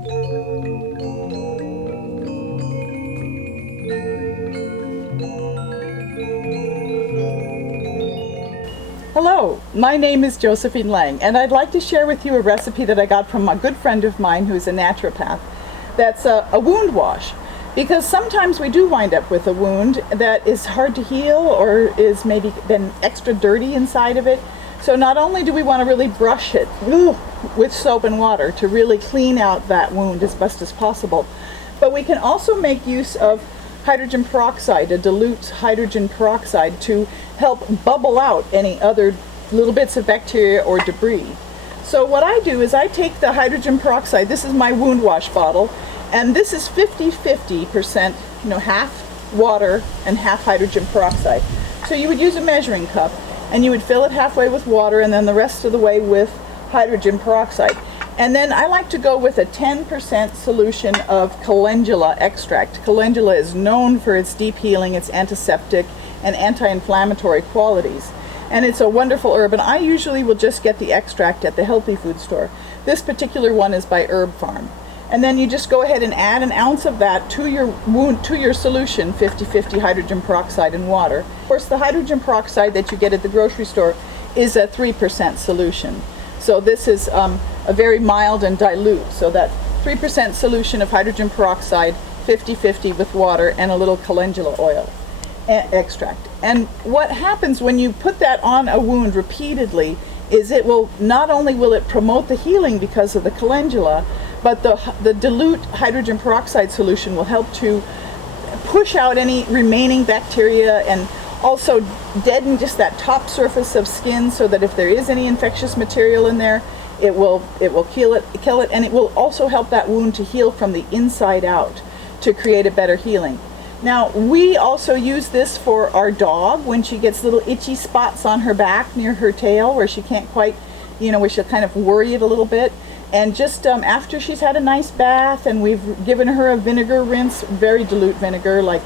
Hello, my name is Josephine Lang, and I'd like to share with you a recipe that I got from a good friend of mine who's a naturopath. That's a wound wash, because sometimes we do wind up with a wound that is hard to heal or is maybe then extra dirty inside of it. So not only do we want to really brush it with soap and water to really clean out that wound as best as possible, but we can also make use of hydrogen peroxide, a dilute hydrogen peroxide, to help bubble out any other little bits of bacteria or debris. So what I do is I take the hydrogen peroxide, this is my wound wash bottle, and this is 50-50%, half water and half hydrogen peroxide. So you would use a measuring cup and you would fill it halfway with water and then the rest of the way with hydrogen peroxide. And then I like to go with a 10% solution of calendula extract. Calendula is known for its deep healing, its antiseptic and anti-inflammatory qualities. And it's a wonderful herb, and I usually will just get the extract at the healthy food store. This particular one is by Herb Farm. And then you just go ahead and add an ounce of that to your solution, 50-50 hydrogen peroxide and water. Of course, the hydrogen peroxide that you get at the grocery store is a 3% solution. So this is a very mild and dilute, so that 3% solution of hydrogen peroxide, 50-50 with water, and a little calendula oil extract. And what happens when you put that on a wound repeatedly is it will, not only will it promote the healing because of the calendula, but the dilute hydrogen peroxide solution will help to push out any remaining bacteria and also deaden just that top surface of skin, so that if there is any infectious material in there, it will kill it, and it will also help that wound to heal from the inside out to create a better healing. Now, we also use this for our dog when she gets little itchy spots on her back near her tail where she can't quite, where she'll kind of worry it a little bit. And just after she's had a nice bath and we've given her a vinegar rinse, very dilute vinegar, like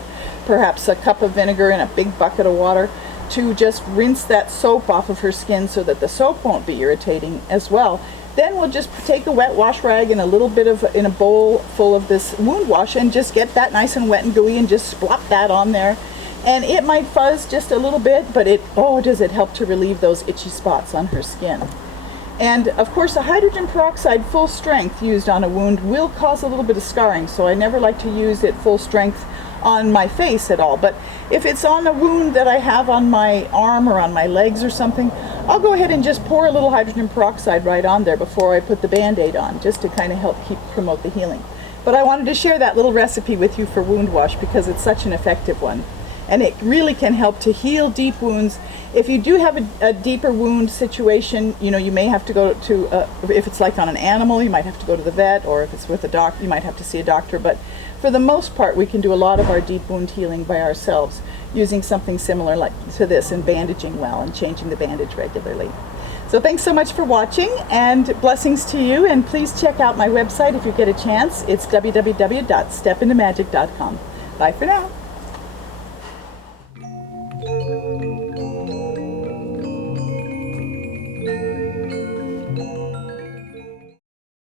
perhaps a cup of vinegar in a big bucket of water, to just rinse that soap off of her skin so that the soap won't be irritating as well. Then we'll just take a wet wash rag and a little bit in a bowl full of this wound wash and just get that nice and wet and gooey and just splop that on there. And it might fuzz just a little bit, but does it help to relieve those itchy spots on her skin. And of course, a hydrogen peroxide full strength used on a wound will cause a little bit of scarring, so I never like to use it full strength on my face at all. But if it's on a wound that I have on my arm or on my legs or something, I'll go ahead and just pour a little hydrogen peroxide right on there before I put the Band-Aid on, just to kind of help promote the healing. But I wanted to share that little recipe with you for wound wash because it's such an effective one. And it really can help to heal deep wounds. If you do have a deeper wound situation, you may have to go to, if it's like on an animal, you might have to go to the vet, or if it's with a doctor, you might have to see a doctor. But for the most part, we can do a lot of our deep wound healing by ourselves using something similar like to this, and bandaging well and changing the bandage regularly. So thanks so much for watching, and blessings to you, and please check out my website if you get a chance. It's www.stepintomagic.com. Bye for now.